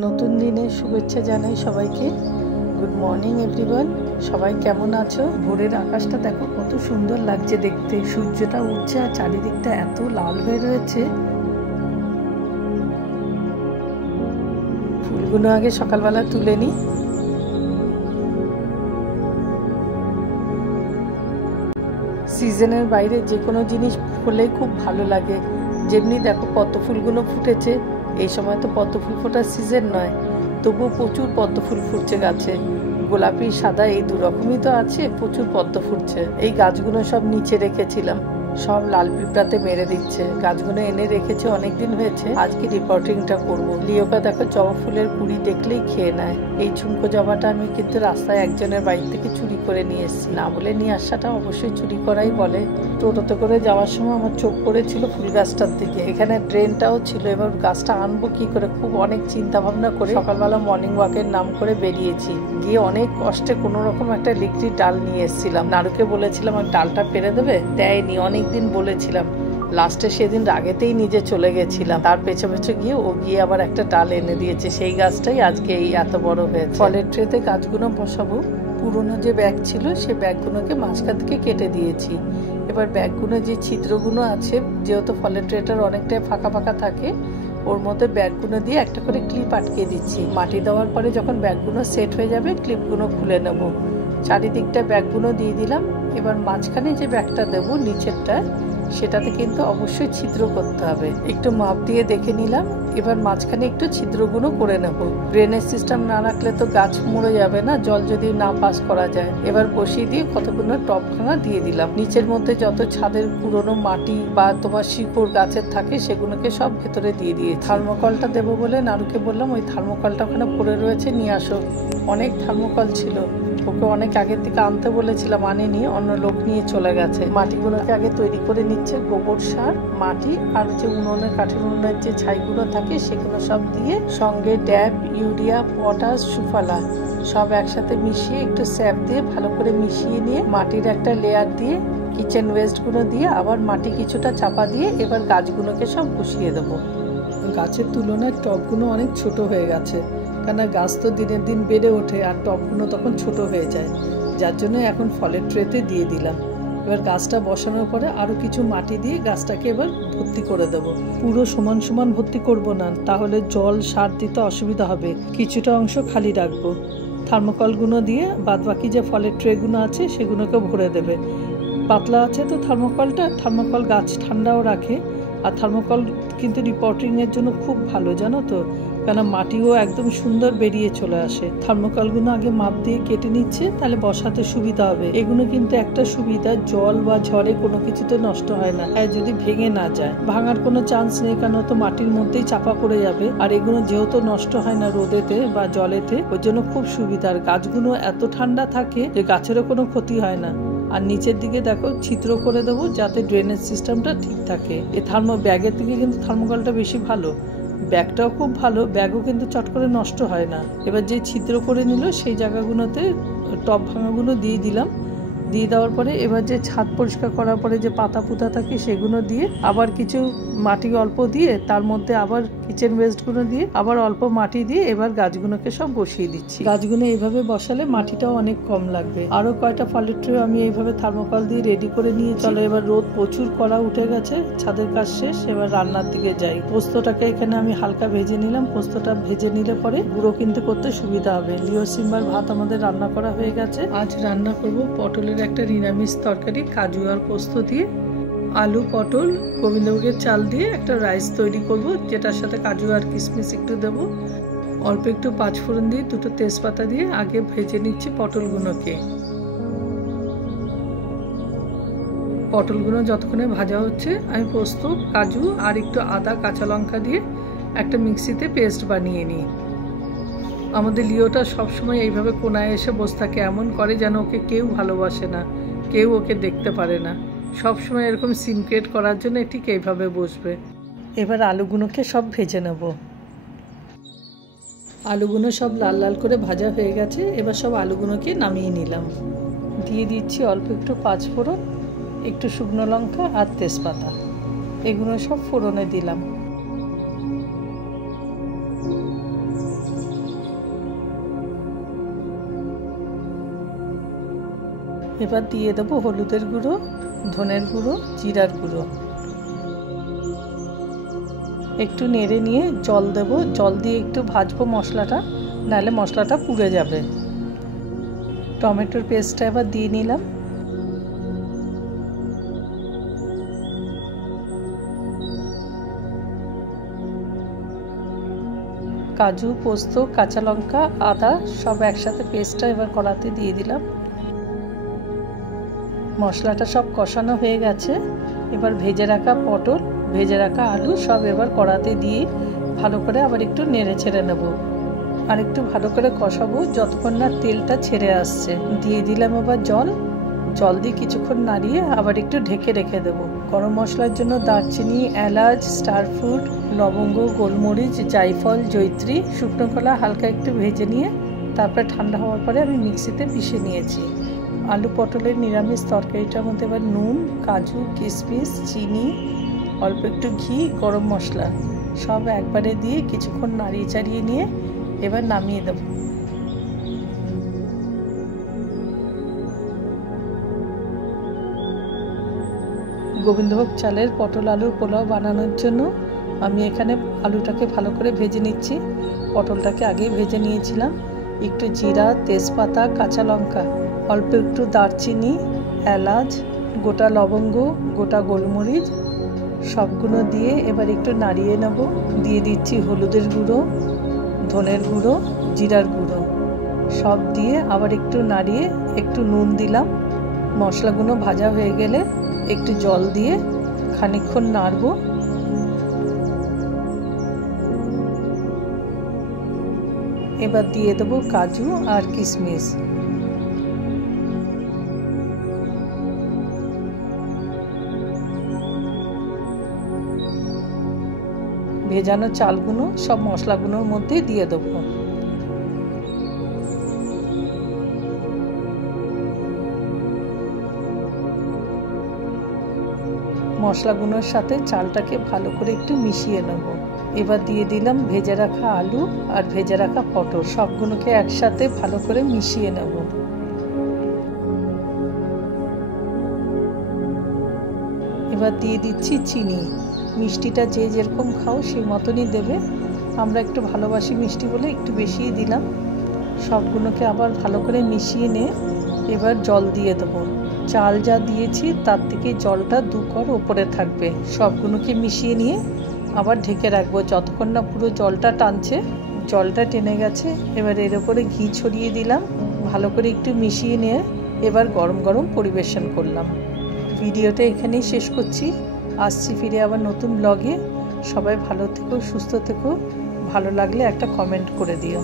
নতুন দিনের শুভেচ্ছা জানাই সবাইকে। Good morning everyone. সবাই কেমন আছো? ভোরের আকাশটা দেখো কত সুন্দর লাগছে দেখতে, সূর্যটা উঠছে আর চারিদিকটা এত লাল হয়ে রয়েছে। ফুলগুলো আগে সকালবেলা তুলে নিই। সিজনের বাইরে যে কোনো জিনিস হলেই খুব ভালো লাগে। যেমনি দেখো পদ্ম ফুলগুলো ফুটেছে, এই সময় তো পদ্ম ফুল ফোটার সিজন নয়, তবুও প্রচুর পদ্ম ফুল ফুটছে গাছে। গোলাপি সাদা এই দু রকমই তো আছে, প্রচুর পদ্ম ফুটছে। এই গাছগুলো সব নিচে রেখেছিলাম, সব লাল পিঁপড়াতে মেরে দিচ্ছে। গাছগুলো এনে রেখেছে অনেকদিন হয়েছে, আজকে রিপোর্টিংটা করব। লিওকা দেখো জবা ফুলের কুড়ি দেখলেই খেয়ে নেয়। এই ঝুমকো জবাটা আমি কিন্তু রাস্তায় একজনের বাড়ি থেকে চুরি করে নিয়ে এসেছি। না বলে নিয়ে আসাটা অবশ্যই চুরি করাই বলে। টোটোতে করে যাওয়ার সময় আমার চোখ পড়েছিল ফুল গাছটার দিকে, এখানে ড্রেনটাও ছিল। এবার গাছটা আনবো কি করে, খুব অনেক চিন্তা ভাবনা করে সকালবেলা মর্নিং ওয়াকের নাম করে বেরিয়েছি। গিয়ে অনেক কষ্টে কোনো রকম একটা লিকড়ি ডাল নিয়ে এসেছিলাম। নাড়ুকে বলেছিলাম আর ডালটা পেরে দেবে, দেয়নি। অনেকদিন বলেছিলাম, লাস্টে সেদিন রাগেতেই নিজে চলে গেছিলাম। তার পেছনে পেছনে গিয়ে ও গিয়ে আবার একটা ডাল এনে দিয়েছে। সেই গাছটাই আজকে এই এত বড় হয়েছে। ফলের ট্রেতে গাছগুলো বসাবো। পুরোনো যে ব্যাগ ছিল সে ব্যাগগুলোকে মাঝখান থেকে কেটে দিয়েছি। এবার ব্যাগগুলো যে ছিদ্রগুলো আছে, যেহেতু ফলের ট্রেটার অনেকটাই ফাঁকা ফাঁকা থাকে, ওর মধ্যে ব্যাগগুলো দিয়ে একটা করে ক্লিপ আটকে দিচ্ছি। মাটি দেওয়ার পরে যখন ব্যাগগুলো সেট হয়ে যাবে ক্লিপগুলো খুলে নেব। চারিদিকটা ব্যাগগুলো দিয়ে দিলাম। এবার মাঝখানে যে ব্যাগটা দেবো নিচেরটা, সেটাতে কিন্তু অবশ্যই ছিদ্র করতে হবে। একটু মাপ দিয়ে দেখে নিলাম। এবার মাঝখানে একটু ছিদ্রগুলো করে নেব। ড্রেনেজ সিস্টেম না রাখলে তো গাছ মরে যাবে না, জল যদি না পাস করা যায়। এবার বসিয়ে দিয়ে কতগুলো টপ ভাঙা দিয়ে দিলাম। নিচের মধ্যে যত ছাদের পুরনো মাটি বা তোমার শিকড় গাছের থাকে সেগুলোকে সব ভেতরে দিয়ে দিয়ে থার্মোকলটা দেবো বলে নাড়ুকে বললাম ওই থার্মোকলটা ওখানে পড়ে রয়েছে, নিয়ে আসো। অনেক থার্মোকল ছিল, ওকে অনেক আগের থেকে আনতে বলেছিলাম, আনেনি, অন্য লোক নিয়ে চলে গেছে। মাটিগুলোকে আগে তৈরি করে নিচ্ছে। গোবর সার, মাটি আর যে উনুনের কাঠের উনুনের যে ছাইগুলো থাকে সেগুলো সব দিয়ে, সঙ্গে ড্যাপ, ইউরিয়া, পটাশ, সুফলা সব একসাথে মিশিয়ে একটু স্যাপ দিয়ে ভালো করে মিশিয়ে নিয়ে মাটির একটা লেয়ার দিয়ে কিচেন ওয়েস্টগুলো দিয়ে আবার মাটি কিছুটা চাপা দিয়ে এবার গাছগুলোকে সব বসিয়ে দেবো। গাছের তুলনায় টবগুলো অনেক ছোট হয়ে গেছে, কেন গাছ তো দিনের দিন বেড়ে ওঠে আর টবগুলো তখন ছোট হয়ে যায়, যার জন্য এখন ফলের ট্রেতে দিয়ে দিলাম। এবার গাছটা বসানোর পরে আরো কিছু মাটি দিয়ে গাছটাকে এবার ভর্তি করে দেব। পুরো সমান সমান ভর্তি করব না, তাহলে জল সার দিতে অসুবিধা হবে। কিছুটা অংশ খালি রাখবো। থার্মোকলগুলো দিয়ে বাদ বাকি যে ফলের ট্রেগুলো আছে সেগুলোকে ভরে দেবে। পাতলা আছে তো থার্মোকলটা, থার্মোকল গাছ ঠান্ডাও রাখে। আর থার্মোকল কিন্তু রিপোর্টিংয়ের জন্য খুব ভালো, জানো তো, কেন মাটিও একদম সুন্দর বেরিয়ে চলে আসে। থার্মোকলগুলো আগে মাপ দিয়ে কেটে নিচ্ছে, তাহলে বসাতে সুবিধা হবে। এগুলো কিন্তু একটা সুবিধা, জল বা ঝড়ে কোনো কিছুতে নষ্ট হয় না, যদি ভেঙে না যায়। ভাঙার কোনো চান্স নেই, কেন তো মাটির মধ্যেই চাপা পড়ে যাবে। আর এগুলো যেহেতু নষ্ট হয় না রোদেতে বা জলেতে, ওর জন্য খুব সুবিধা। আর গাছগুলো এত ঠান্ডা থাকে যে গাছেরও কোনো ক্ষতি হয় না। আর নিচের দিকে দেখো ছিদ্র করে দেবো যাতে ড্রেনেজ সিস্টেমটা ঠিক থাকে। এই ব্যাগের থেকে কিন্তু থার্মোকলটা বেশি ভালো, ব্যাগটাও খুব ভালো, ব্যাগও কিন্তু চট করে নষ্ট হয় না। এবার যে ছিদ্র করে নিল সেই জায়গাগুলোতে টব ভাঙাগুলো দিয়ে দিলাম। দিয়ে দেওয়ার পরে এবার যে ছাদ পরিষ্কার করার পরে যে পাতা পুতা থাকে সেগুলো দিয়ে আবার কিছু মাটি অল্প দিয়ে তার মধ্যে আবার কিচেন ওয়েস্টগুলো দিয়ে আবার অল্প মাটি দিয়ে এবার গাছগুলোকে সব বসিয়ে দিচ্ছি। গাছগুলো এইভাবে বসালে মাটিটাও অনেক কম লাগবে। আরো কয়টা ফলের ট্রে আমি এইভাবে থার্মোকল দিয়ে রেডি করে নিয়ে চলো। এবার রোদ প্রচুর কড়া উঠে গেছে, ছাদের কাজ শেষ, এবার রান্নার দিকে যাই। পোস্তটাকে এখানে আমি হালকা ভেজে নিলাম। পোস্তটা ভেজে নিলে পরে গুঁড়ো কিনতে করতে সুবিধা হবে। লিও সিম্বার ভাত আমাদের রান্না করা হয়ে গেছে। আজ রান্না করব পটলের একটা নিরামিষ তরকারি, কাজু আর পোস্ত দিয়ে। আলু, পটল, গোবিন্দভোগের চাল দিয়ে একটা রাইস তৈরি করব, যেটার সাথে কাজু আর কিশমিশ একটু দেবো। অল্প একটু পাঁচফোড়ন দিয়ে দুটো তেজপাতা দিয়ে আগে ভেজে নিচ্ছি পটলগুলোকে। পটলগুলো যতক্ষণে ভাজা হচ্ছে আমি পোস্ত, কাজু আর একটু আদা, কাঁচা লঙ্কা দিয়ে একটা মিক্সিতে পেস্ট বানিয়ে নিই। আমাদের লিওটা সবসময় এইভাবে কোনায় এসে বসে থাকে, এমন করে যেন ওকে কেউ ভালোবাসে না, কেউ ওকে দেখতে পারে না। সবসময় এরকম সিন ক্রিয়েট করার জন্য ঠিক এইভাবে বসবে। এবার আলুগুলোকে সব ভেজে নেব। আলুগুলো সব লাল লাল করে ভাজা হয়ে গেছে। এবার সব আলুগুলোকে নামিয়ে নিলাম। দিয়ে দিচ্ছি অল্প একটু পাঁচফোড়ন, একটু শুকনো লঙ্কা আর তেজপাতা, এগুলো সব ফোড়নে দিলাম। এবার দিয়ে দেবো হলুদের গুঁড়ো, ধনের গুঁড়ো, জিরার গুঁড়ো। একটু নেড়ে নিয়ে জল দেব, জল দিয়ে একটু ভাজবো মশলাটা, নাহলে মশলাটা পুড়ে যাবে। টমেটোর পেস্টটা এবার দিয়ে নিলাম। কাজু, পোস্ত, কাঁচা লঙ্কা, আদা সব একসাথে পেস্টটা এবার কড়াতে দিয়ে দিলাম। মশলাটা সব কষানো হয়ে গেছে। এবার ভেজে রাখা পটল, ভেজে রাখা আলু সব এবার কড়াতে দিয়ে ভালো করে আবার একটু নেড়ে ছেড়ে নেব। আর একটু ভালো করে কষাবো যতক্ষণ না তেলটা ছেড়ে আসছে। দিয়ে দিলাম এবার জল, জল দিয়ে কিছুক্ষণ নাড়িয়ে আবার একটু ঢেকে রেখে দেবো। গরম মশলার জন্য দারচিনি, এলাচ, স্টার ফ্রুট, লবঙ্গ, গোলমরিচ, জায়ফল, জয়িত্রী, শুকনো কলা হালকা একটু ভেজে নিয়ে তারপরে ঠান্ডা হওয়ার পরে আমি মিক্সিতে পিষে নিয়েছি। আলু পটলের নিরামিষ তরকারিটার মধ্যে এবার নুন, কাজু, কিশমিশ, চিনি, অল্প একটু ঘি, গরম মশলা সব একবারে দিয়ে কিছুক্ষণ নাড়িয়ে চাড়িয়ে নিয়ে এবার নামিয়ে দেব। গোবিন্দভোগ চালের পটল আলুর পোলাও বানানোর জন্য আমি এখানে আলুটাকে ভালো করে ভেজে নিচ্ছি। পটলটাকে আগেই ভেজে নিয়েছিলাম। একটু জিরা, তেজপাতা, কাঁচা লঙ্কা, অল্প একটু দারচিনি, এলাচ, গোটা লবঙ্গ, গোটা গোলমরিচ সবগুলো দিয়ে এবার একটু নাড়িয়ে নেব। দিয়ে দিচ্ছি হলুদের গুঁড়ো, ধনের গুঁড়ো, জিরার গুঁড়ো সব দিয়ে আবার একটু নাড়িয়ে একটু নুন দিলাম। মশলাগুলো ভাজা হয়ে গেলে একটু জল দিয়ে খানিকক্ষণ নাড়ব। এবার দিয়ে দেবো কাজু আর কিশমিশ। ভেজানো চালগুলো সব মশলাগুলোর মধ্যে দিয়ে দেবো। মশলাগুলোর সাথে চালটাকে ভালো করে একটু মিশিয়ে নেব। এবার দিয়ে দিলাম ভেজে রাখা আলু আর ভেজে রাখা পটল, সবগুলোকে একসাথে ভালো করে মিশিয়ে নেব। এবার দিয়ে দিচ্ছি চিনি। মিষ্টিটা যে যেরকম খাও সেই মতনই দেবে। আমরা একটু ভালোবাসি মিষ্টি বলে একটু বেশিই দিলাম। সবগুলোকে আবার ভালো করে মিশিয়ে নিয়ে এবার জল দিয়ে দেবো। চাল যা দিয়েছি তার থেকে জলটা 2 কর ওপরে থাকবে। সবগুলোকে মিশিয়ে নিয়ে আবার ঢেকে রাখবো যতক্ষণ না পুরো জলটা টানছে। জলটা টেনে গেছে। এবার এর ওপরে ঘি ছড়িয়ে দিলাম। ভালো করে একটু মিশিয়ে নিয়ে এবার গরম গরম পরিবেশন করলাম। ভিডিওটা এখানেই শেষ করছি। আসছি ফিরে আবার নতুন ব্লগে। সবাই ভালো থেকো, সুস্থ থেকো। ভালো লাগলে একটা কমেন্ট করে দিও।